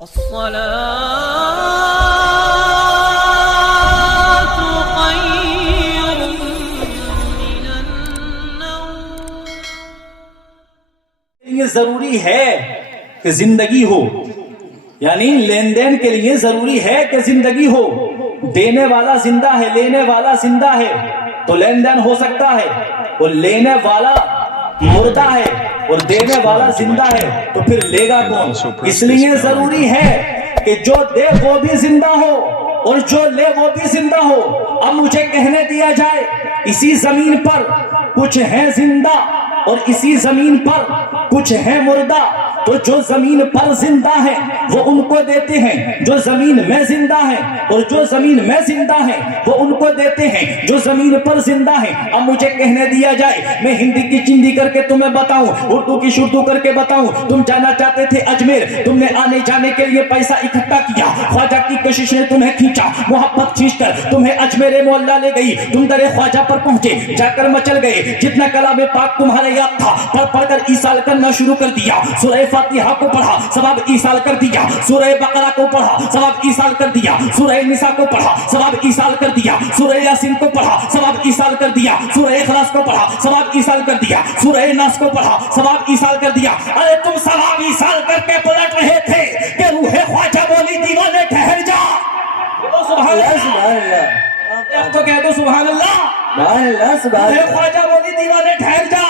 یہ ضروری ہے کہ زندگی ہو، یعنی لین دین کے لیے ضروری ہے کہ زندگی ہو. دینے والا زندہ ہے، لینے والا زندہ ہے تو لین دین ہو سکتا ہے. اور لینے والا مردہ ہے اور دینے والا زندہ ہے تو پھر لے گا کون؟ اس لیے ضروری ہے کہ جو دے وہ بھی زندہ ہو اور جو لے وہ بھی زندہ ہو. اب مجھے کہنے دیا جائے اسی زمین پر کچھ ہیں زندہ اور اسی زمین پر کچھ ہیں مردہ، تو جو زمین پر زندہ ہے وہ ان کو دیتے ہیں جو زمین میں زندہ ہے، اور جو زمین میں زندہ ہے وہ ان کو دیتے ہیں جو زمین پر زندہ ہے. اب مجھے کہنے دیا جائے میں ہندی کی چندی کر کے تمہیں بتاؤں، اردو کی شردو کر کے بتاؤں. تم جانا چاہتے تھے اجمیر، تم نے آنے جانے کے لیے پیسہ اکٹھا کیا، خواجہ کی کشش نے تمہیں کھینچا، محبت کھینچ کر تمہیں اجمیر مولا لے گئی. تم در خواجہ پر پہنچے، جا کر مچل گئے، جتنا کلام پاک تمہارے یاد تھا پڑھ کر ایصال کرنا شروع کر دیا. سورہ فاتحہ کو پڑھا، ثواب ایصال کر دیا. سورہ بقرہ کو پڑھا، ثواب ایصال کر دیا. سورہ نساء کو پڑھا، ثواب ایصال کر دیا. سورہ یاسین کو پڑھا، ثواب ایصال کر دیا. سورہ اخلاص کو پڑھا، ثواب ایصال کر دیا. سورہ ناس کو پڑھا، ثواب ایصال کر دیا. ارے تم ثواب ایصال کر کے پلٹ رہے تھے کہ روح خواجہ بولی دیوانے ٹھہر جا. سبحان اللہ، سبحان اللہ، تو کہہ دو سبحان اللہ، سبحان اللہ، سبحان اللہ. خواجہ بولی دیوانے ٹھہر جا.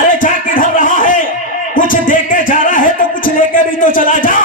ارے جا کدھر رہا ہے؟ کچھ دے کے جا رہا ہے تو کچھ لے کے بھی تو چلا جا.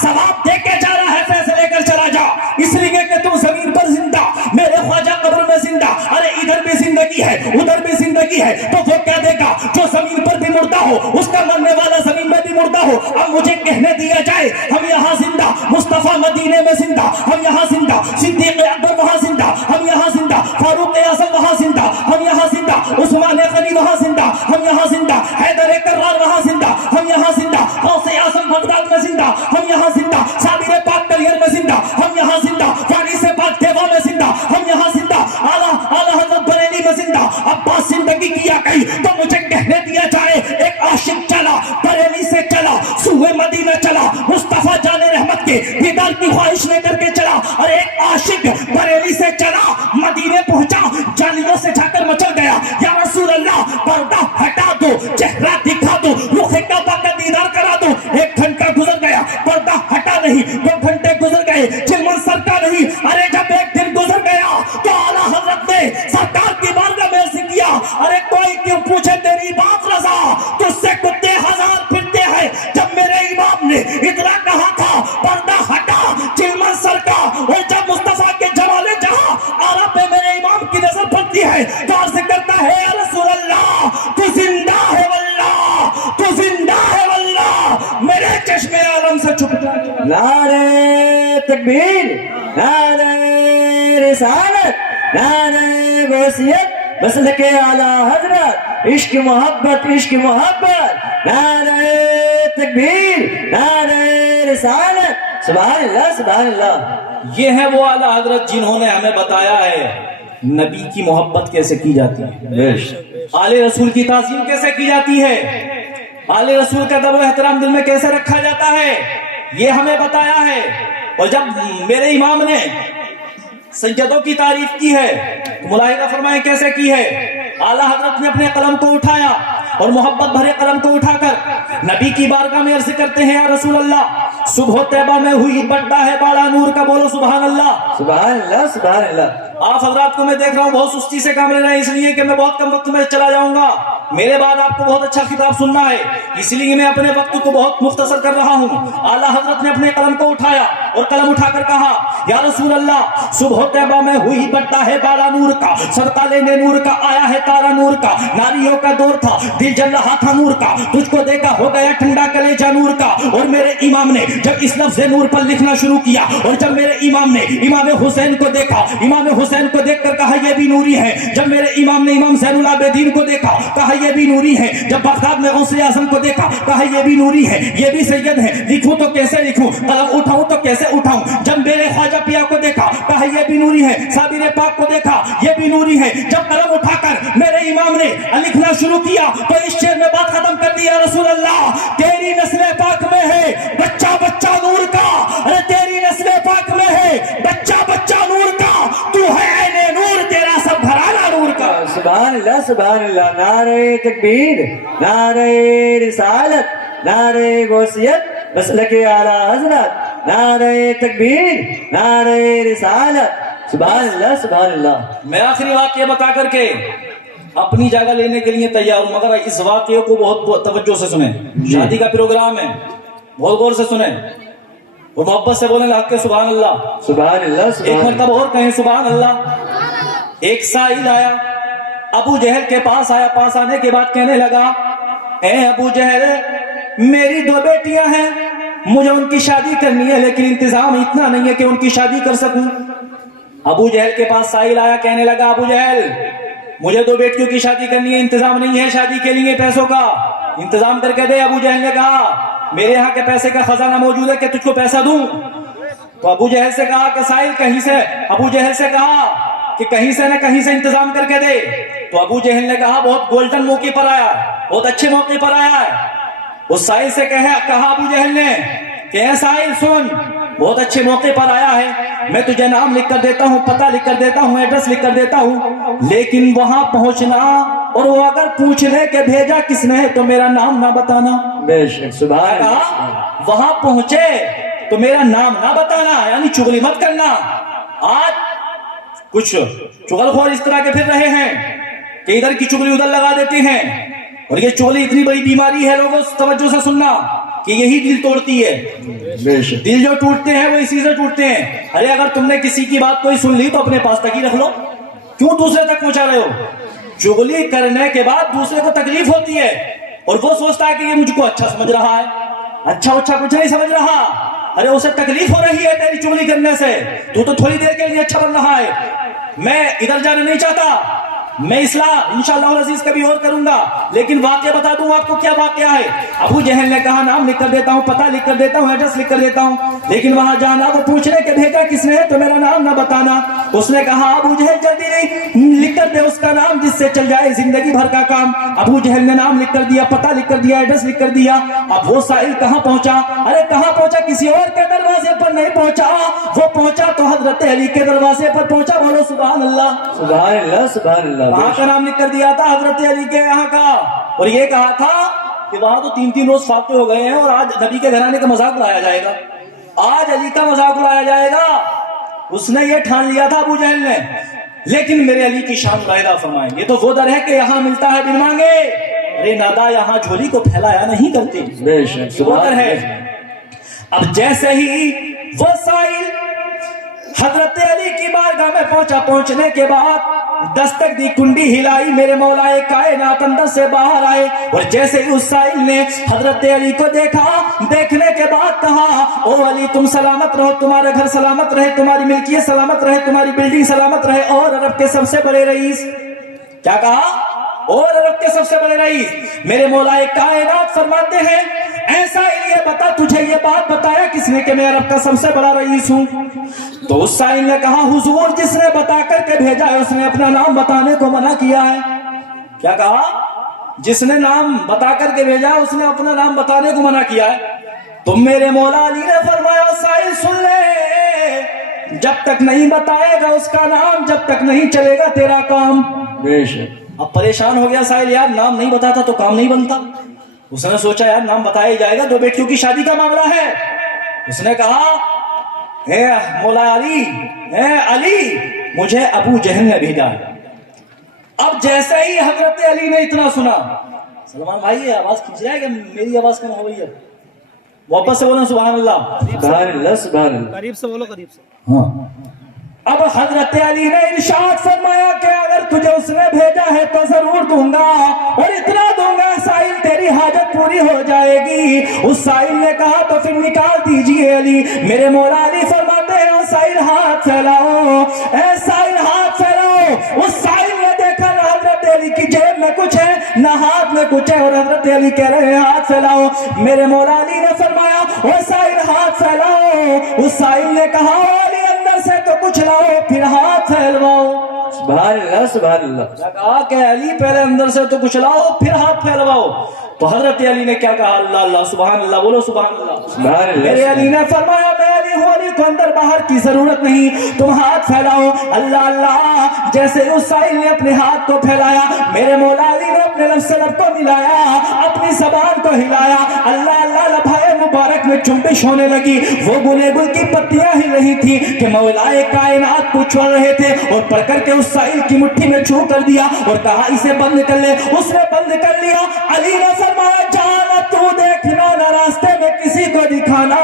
ثواب دے کے جا رہا ہے، پیسے لے کر چلا جا. اس لیے کہ تم زمین پر زندہ، میرے خواجہ قبر میں زندہ. ارے ادھر بھی زندگی ہے ادھر بھی زندگی ہے تو وہ کیا دے گا جو زمین پر بھی مردہ ہو، اس کا مرنے والا زمین میں بھی مردہ ہو. اب مجھے کہنے دیا جائے ہم یہاں زندہ، مصطفیٰ مدینے میں زندہ، ہم یہاں زندہ، صدیق اکبر وہاں زندہ، ہم یہاں زندہ، فاروق اعظم وہاں زندہ، ہم یہاں زندہ، عثمان غنی وہاں زندہ، ہم یہاں زندہ، حیدر کرار وہاں زندہ، ہم یہاں زندہ، غوث اعظم بغداد میں زندہ، ہم یہاں زندہ، صابر پاک کلیئر میں زندہ، ہم یہاں زندہ، فارس پاک دیوا میں زندہ، ہم یہاں زندہ، اعلیٰ حضرت بریلی میں زندہ. عباس زندگی کیا گئی تو مجھے کہنے دیا جائے ایک عاشق چلا بریلی سے چلا سوئے مدینہ چلا، مصطفیٰ جان رحمت کے دیدار کی خواہش لے کر کے چلا. اور ایک عاشق بریلی سے چلا مدینے پہنچا، جالیوں سے جا کر مچل گیا، یا رسول اللہ پردہ ہٹا دو، چہرہ دکھا دو، رخ کعبہ کا دیدار کرا دو. 1 گھنٹہ گزر گیا، پردہ ہٹا نہیں. 2 گھنٹے گزر گئے، چلمن سرکا نہیں. ارے جب 1 دن گزر گیا تو اعلیٰ حضرت نے سرکار کی بارگاہ میں عرض کیا، ارے کوئی کیوں پوچھے تیری بات رضا، تجھ سے کتے ہزار پھرتے ہیں. جب میرے امام نے اتنا کہا تھا پردہ ہٹا، چلمن سرکا، اور جب مصطفیٰ کے جمال جہاں آرا پہ میرے امام کی نظر پڑتی ہے تو عرض کرتا ہے یا رسول اللہ تو زندہ ہے واللہ، تو زندہ ہے واللہ. میرے چشم عالم سے چھپ جا. نعرہ تکبیر، نعرہ رسالت، نعرہ غوثیت، مسلک اعلیٰ حضرت، عشق محبت، عشق محبت. نعرہ تکبیر، نعرہ رسالت. سبحان اللہ، سبحان اللہ. یہ ہے وہ اعلیٰ حضرت جنہوں نے ہمیں بتایا ہے نبی کی محبت کیسے کی جاتی ہے، آل رسول کی تعظیم کیسے کی جاتی ہے، آل رسول کا ادب و احترام دل میں کیسے رکھا جاتا ہے، یہ ہمیں بتایا ہے. اور جب میرے امام نے سیدوں کی تعریف کی ہے ملاحظہ فرمائیں کیسے کی ہے. اعلیٰ حضرت نے اپنے قلم کو اٹھایا اور محبت بھرے قلم کو اٹھا کر نبی کی بارگاہ میں عرض کرتے ہیں یا رسول اللہ صبح طیبہ میں ہوئی بڑھتا ہے بالا نور کا، بولو سبحان اللہ، سبحان اللہ، سبحان اللہ. آپ حضرات کو میں دیکھ رہا ہوں بہت سستی سے کام لے رہے ہیں، اس لیے کہ میں بہت کم وقت میں چلا جاؤں گا. میرے بعد آپ کو بہت اچھا خطاب سننا ہے، اس لیے میں اپنے وقت کو بہت مختصر کر رہا ہوں. اعلیٰ حضرت نے اپنے قلم کو اٹھایا اور قلم اٹھا کر کہا یا رسول اللہ صبح طیبہ میں ہوئی بڑھتا ہے بالا نور کا، صدقہ لینے نور کا آیا ہے تارا نور کا، ناریوں کا دور تھا دل جل رہا تھا نور کا، تجھ کو دیکھا ہو گیا ٹھنڈا کلیجہ نور کا. اور میرے امام نے جب اس لفظ نور پر لکھنا شروع کیا اور جب میرے امام نے امام حسین کو دیکھا، امام حسین کو دیکھ کر کہا یہ بھی نوری ہے. جب میرے امام نے امام زین العابدین کو دیکھا کہا یہ بھی نوری ہے. جب بغداد میں غوث اعظم کو دیکھا کہا یہ بھی نوری ہے، یہ بھی سید ہے. لکھوں تو کیسے لکھوں، قلم اٹھاؤں تو کیسے اٹھاؤں. جب میرے خواجہ پیا کو دیکھا کہا یہ بھی نوری ہے. صابر پاک کو دیکھا یہ بھی نوری ہے. جب قلم اٹھا کر میرے امام نے لکھنا شروع کیا تو اس شعر میں بات ختم کر دی یا رسول اللہ تیری نسل پاک میں ہے بچہ بچہ نور کا، سبحان اللہ نعرہ تکبیر، نعرہ رسالت، نعرہ غوثیت، مسلک اعلیٰ حضرت، نعرہ تکبیر، نعرہ رسالت، سبحان اللہ۔ میں آخری واقعہ بتا کر کے اپنی جگہ لینے کے لیے تیار ہوں، مگر اس واقعے کو بہت توجہ سے سنیں، شادی کا پروگرام ہے، بہت غور سے سنیں اور محبت سے بولیں حق کے سبحان اللہ۔ ایک مرتبہ اور کہیں سبحان اللہ۔ ایک سائل آیا، ابو جہل کے پاس آیا، پاس آنے کے بعد کہنے لگا اے ابو جہل، میری 2 بیٹیاں ہیں، مجھے ان کی شادی کرنی ہے، لیکن انتظام اتنا نہیں ہے کہ ان کی شادی کر سکوں۔ ابو جہل کے پاس سائل آیا، کہنے لگا ابو جہل، مجھے 2 بیٹیوں کی شادی کرنی ہے، انتظام نہیں ہے شادی کے لیے پیسوں کا، انتظام کر کے دے۔ ابو جہل نے کہا میرے یہاں کے پیسے کا خزانہ موجود ہے کہ تجھ کو پیسہ دوں؟ تو ابو جہل سے کہا کہ سائل کہیں سے، ابو جہل سے کہا کہ کہیں سے نہ کہیں سے انتظام کر کے دے۔ تو ابو جہل نے کہا بہت گولڈن موقع پر آیا ہے، بہت اچھے موقع پر آیا ہے۔ اس سائل سے کہا ابو جہل نے کہ اے سائل سن، بہت اچھے موقع پر آیا ہے، میں تجھے نام لکھ کر دیتا ہوں، پتہ لکھ کر دیتا ہوں، ایڈریس لکھ کر دیتا ہوں، لیکن وہاں پہنچنا اور وہ اگر پوچھ لے کہ بھیجا کس نے ہے تو میرا نام نہ بتانا۔ بے شک سبحان اللہ۔ وہاں پہنچے تو میرا نام نہ بتانا، یعنی چغلی مت کرنا۔ آج کچھ چغل خور اس طرح کے پھر رہے ہیں کہ ادھر کی چغلی ادھر لگا دیتے ہیں، اور یہ چغلی اتنی بڑی بیماری ہے، لوگوں توجہ سے سننا، کہ یہی دل توڑتی ہے۔ دل جو ٹوٹتے ہیں وہ اسی سے ٹوٹتے ہیں۔ ارے اگر تم نے کسی کی بات کوئی سن لی تو اپنے پاس تک ہی رکھ لو، کیوں دوسرے تک پہنچا رہے ہو؟ چغلی کرنے کے بعد دوسرے کو تکلیف ہوتی ہے، اور وہ سوچتا ہے کہ یہ مجھ کو اچھا سمجھ رہا ہے، اچھا کچھ نہیں سمجھ رہا۔ ارے اسے تکلیف ہو رہی ہے تیری چغلی کرنے سے، تو تھوڑی دیر کے لیے اچھا بن رہا ہے۔ میں ادھر جانا نہیں چاہتا، میں اصلاح انشاءاللہ العزیز کبھی اور کروں گا، لیکن واقعہ بتا دوں آپ کو کیا واقعہ ہے۔ ابو جہل نے کہا نام لکھ کر دیتا ہوں، پتہ لکھ کر دیتا ہوں، ایڈریس لکھ کر دیتا ہوں، لیکن وہاں جانا وہ پوچھنے کہ بھیجا کس نے ہے تو میرا نام نہ بتانا۔ اس نے کہا ابو جہل جلدی نہیں، لکھ کر دے اس کا نام جس سے چل جائے زندگی بھر کا کام۔ ابو جہل نے نام لکھ کر دیا، پتہ لکھ کر دیا، ایڈریس لکھ کر دیا۔ اب وہ سائل کہاں پہنچا؟ ارے کہاں پہنچا؟ کسی اور کے دروازے پر نہیں پہنچا، وہ پہنچا تو حضرت علی کے دروازے پر پہنچا۔ بولو سبحان اللہ۔ سبحان اللہ۔ وہاں کا نام لکھ کر دیا تھا حضرت علی کے یہاں کا، اور یہ کہا تھا کہ وہاں تو 3 روز فاقے ہو گئے ہیں، اور آج نبی کے گھرانے کا مذاق اڑایا جائے گا، آج علی کا مذاق اڑایا جائے گا۔ اس نے یہ ٹھان لیا تھا ابو جہل نے، لیکن میرے علی کی شان ملاحظہ فرمائیں، یہ تو وہ در ہے کہ یہاں ملتا ہے بن مانگے، ارے نادا یہاں جھولی کو پھیلایا نہیں کرتے، بے شک وہ در ہے۔ اب جیسے ہی وہ سائل حضرت علی کی بارگاہ میں پہنچا، پہنچنے کے بعد دستک دی، کنڈی ہلائی، میرے مولا کائنات اندر سے باہر آئے، اور جیسے ہی اس سائل نے حضرت علی کو دیکھا، دیکھنے کے بعد کہا او علی تم سلامت رہو، تمہارا گھر سلامت رہے، تمہاری ملکیت سلامت رہے، تمہاری بلڈنگ سلامت رہے، اور عرب کے سب سے بڑے رئیس، کیا کہا؟ اور عرب کے سب سے بڑے رئیس۔ میرے مولا کائنات فرماتے ہیں ایسا یہ بتا تجھے یہ بات بتایا کس نے کہ میں عرب کا سب سے بڑا رئیس ہوں؟ تو اس سائل نے کہا حضور جس نے بتا کر کے بھیجا ہے اس نے اپنا نام بتانے کو منع کیا ہے۔ کیا کہا؟ جس نے نام بتا کر کے بھیجا اس نے اپنا نام بتانے کو منع کیا ہے۔ تو میرے مولا علی نے فرمایا سائل سن لے، جب تک نہیں بتائے گا اس کا نام، جب تک نہیں چلے گا تیرا کام۔ بے شک۔ اب پریشان ہو گیا سائل، یار نام نہیں بتاتا تو کام نہیں بنتا۔ اس نے سوچا یار نام بتایا جائے گا، 2 بیٹیوں کی شادی کا معاملہ ہے۔ اس نے کہا اے مولا علی، اے علی مجھے ابو جہل نے بھیجا ہے۔ اب جیسے ہی حضرت علی نے اتنا سنا، سلمان بھائی یہ آواز کھینچ رہا ہے کہ میری آواز کم ہو رہی ہے؟ واپس سے بولنا سبحان اللہ، سبحان اللہ، سبحان اللہ۔ قریب سے بولو، قریب سے۔ ہاں۔ اب حضرت علی نے ارشاد فرمایا کہ اگر تجھے اس نے بھیجا ہے تو ضرور دوں گا، اور اتنا دوں گا سائل تیری حاجت پوری ہو جائے گی۔ اس سائل نے کہا تو پھر نکال دیجئے علی۔ میرے مولا علی فرماتے ہیں سائل ہاتھ پھیلاؤ، اے سائل ہاتھ پھیلاؤ۔ اس سائل نے دیکھا نہ حضرت علی کی جیب میں کچھ ہے نہ ہاتھ میں کچھ ہے، اور حضرت علی کہہ رہے ہیں ہاتھ پھیلاؤ۔ میرے مولا علی نے فرمایا او سائل ہاتھ پھیلاؤ۔ اس سائل نے کہا علی اندر سے تو کچھ لاؤ پھر ہاتھ پھیلواؤ۔ سبحان اللہ، سبحان اللہ۔ کہا کہ علی پہلے اندر سے تو کچھ لاؤ پھر ہاتھ پھیلواؤ۔ تو حضرت علی نے کیا کہا؟ اللہ اللہ، سبحان اللہ، بولو سبحان اللہ۔ سبحان اللہ۔ میرے علی نے فرمایا میں علی ہوں، علی کو اندر باہر کی ضرورت نہیں، تم ہاتھ پھیلاؤ۔ اللہ اللہ، جیسے اس سائل نے اپنے ہاتھ کو پھیلایا، میرے مولا علی نے اپنے لب سے لب کو ملایا، اپنی زبان کو ہلایا، اللہ اللہ لبھائے مبارک میں چنبش ہونے لگی، وہ گلے گل کی پتیاں ہل رہی تھی کہ مولائے کائنات کو چھوڑ رہے تھے، اور پڑھ کر کے اس سائل کی مٹھی میں چھو کر دیا اور کہا اسے بند کر لے۔ اس نے بند کر لیا۔ علی نے فرمایا جانا تو دیکھنا نہ راستے میں کسی کو دکھانا،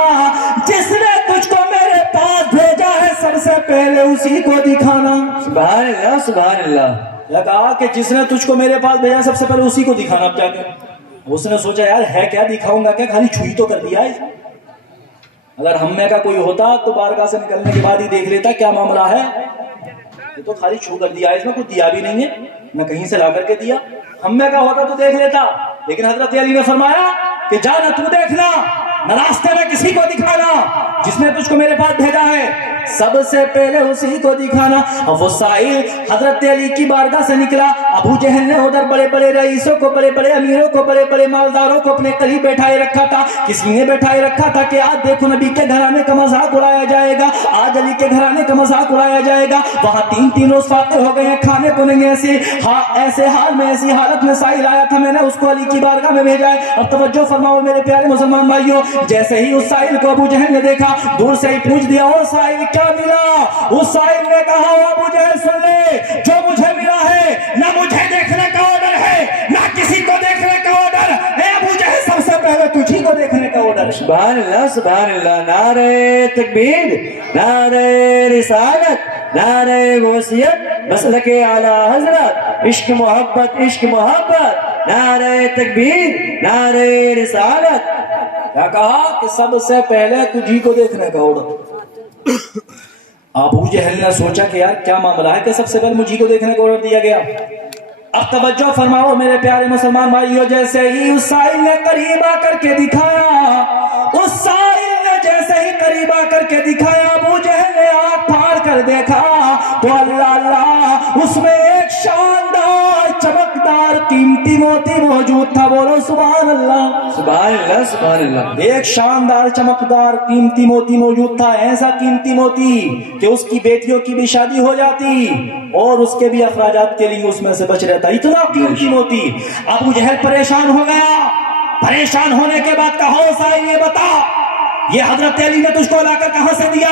جس نے تجھ کو میرے پاس بھیجا ہے سب سے پہلے اسی کو دکھانا۔ سبحان اللہ سبحان اللہ۔ یہ کہا کہ جس نے تجھ کو میرے پاس بھیجا سب سے پہلے اسی کو دکھانا۔ اب جا کے اس نے سوچا یار ہے کیا، دکھاؤں گا کیا، خالی چھوئی تو کر دیا ہے۔ اگر ہم میں کا کوئی ہوتا تو بارگاہ سے نکلنے کے بعد ہی دیکھ لیتا کیا معاملہ ہے، یہ تو خالی چھو کر دیا ہے، اس میں کچھ دیا بھی نہیں ہے، نہ کہیں سے لا کر کے دیا۔ ہم میں کا ہوتا تو دیکھ لیتا، لیکن حضرت علی نے فرمایا کہ جانا تو دیکھنا نہ راستے میں کسی کو دکھانا، جس نے تجھ کو میرے پاس بھیجا ہے سب سے پہلے اسی کو دکھانا۔ اور وہ سائل حضرت علی کی بارگاہ سے نکلا۔ ابو جہل نے ادھر بڑے بڑے رئیسوں کو، بڑے بڑے امیروں کو، بڑے بڑے مالداروں کو اپنے قریب بیٹھائے رکھا تھا، کسی نے بیٹھائے رکھا تھا کہ آج دیکھو نبی کے گھرانے کا مذاق اڑایا جائے گا، آج علی کے گھرانے کا مذاق اڑایا جائے گا۔ وہاں تین روز فاتح ہو گئے ہیں، کھانے کو نہیں، ایسے حال میں، ایسی حالت میں سائل آیا تھا، میں نے اس کو علی کی بارگاہ میں بھیجا ہے۔ اب توجہ فرماؤ میرے پیارے مسلمان بھائیوں، جیسے ہی اس سائل کو ابو جہل نے دیکھا، دور سے ہی پوچھ دیا او سائل کیا ملا؟ اس سائل نے کہا ابو جہل سن لے، جو مجھے ملا ہے نہ مجھے دیکھنے کا آرڈر ہے نہ کسی کو دیکھنے کا آرڈر ہے، ابو جہل سب سے پہلے تجھی کو دیکھنے کا آرڈر ہے۔ سبحان اللہ سبحان اللہ۔ نعرہ تکبیر، نعرہ رسالت، نعرہ غوثیت، مسلک اعلی حضرت، عشق محبت عشق محبت، نعرہ تکبیر، نعرہ رسالت۔ کیا کہا کہ سب سے پہلے تجھی کو دیکھنے کا آرڈر۔ ابو جہل نے سوچا کہ یار کیا معاملہ ہے کہ سب سے پہلے مجھی کو دیکھنے کا آرڈر دیا گیا۔ اب توجہ فرماؤ میرے پیارے مسلمان بھائیوں، جیسے ہی اس سائل نے قریب آ کر کے دکھایا، اس سائل نے جیسے ہی قریب آ کر کے دکھایا، ابو جہل نے آنکھ پھاڑ کر دیکھا تو اللہ اللہ اس میں ایک شاندار چمکدار قیمتی موتی موجود تھا۔ بولو سبحان اللہ سبحان اللہ سبحان اللہ۔ ایک شاندار چمکدار قیمتی موتی موجود تھا، ایسا قیمتی موتی کہ اس کی بیٹیوں کی بھی شادی ہو جاتی اور اس کے بھی اخراجات کے لیے اس میں سے بچ رہتا، اتنا قیمتی موتی۔ ابو جہل پریشان ہو گیا، پریشان ہونے کے بعد کہا او سائل یہ بتا یہ حضرت علی نے تجھ کو لا کر کہاں سے دیا؟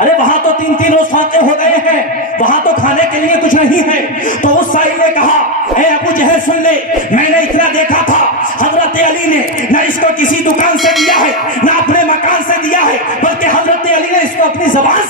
ارے وہاں تو تین روز فاتح ہو گئے ہیں، وہاں تو کھانے کے لیے کچھ نہیں ہے۔ تو اس سائل نے کہا اے ابو جہل سن لے، میں نے اتنا دیکھا تھا حضرت علی نے نہ اس کو کسی دکان سے دیا ہے نہ اپنے مکان سے دیا ہے، بلکہ حضرت علی نے اس کو اپنی زبان